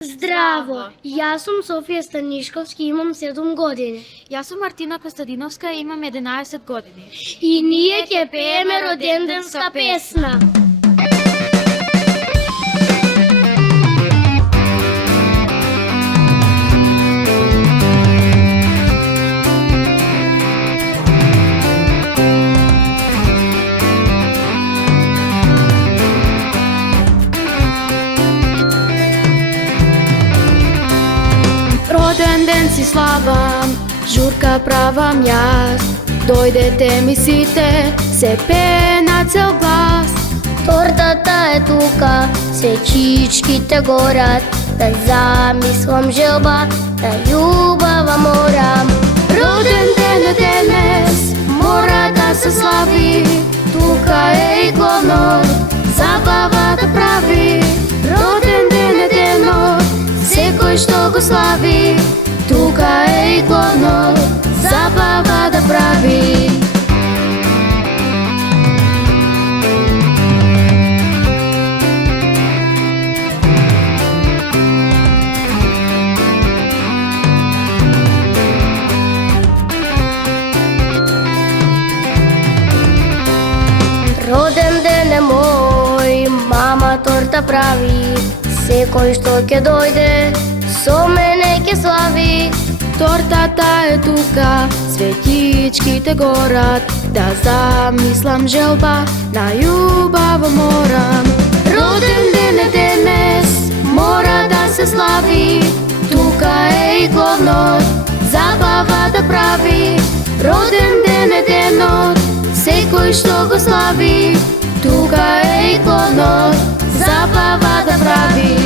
Здраво! Јас сум Софија Станишковски, имам 7 години. Јас сум Мартина Костадиновска и имам 11 години. И ние ќе пееме роденденска песна. Роден ден си славам, журка правам јас. Дојдете ми сите, се пее на цел глас. Тортата е тука, свечичките горат, да замислам желба, да љубава морам. Роден ден е денес, мора да се слави. Тука е и клонот, забава да прави. Роден ден е денот, секој што го слави. Тука е и клонот, забава да прави. Роден ден е мој, мама торта прави. Секој што ќе дојде, со мене ќе слави. Тортата е тука, светичките горат, да замислам желба, на љубава морам. Роден ден е денес, мора да се слави. Тука е и клонот, забава да прави. Роден ден е денот, секој што го слави. Тука е и клонот, забава да прави.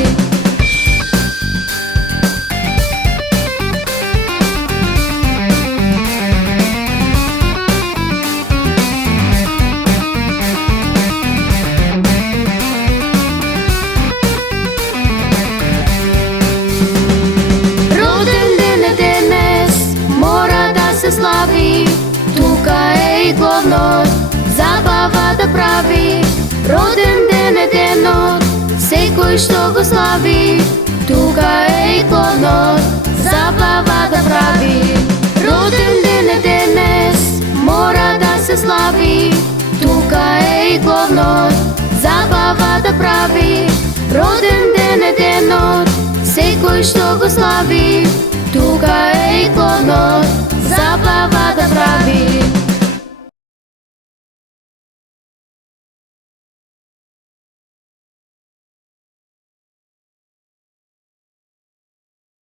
Слави, тука е и клонот, забава да прави. Роден ден е денот, секој што го слави. Тука е и клонот, забава да прави. Роден ден е денес, мора да се слави. Тука е и клонот, забава да прави. Роден ден е денот, секој што го слави. Тука е и клонот, забава да прави.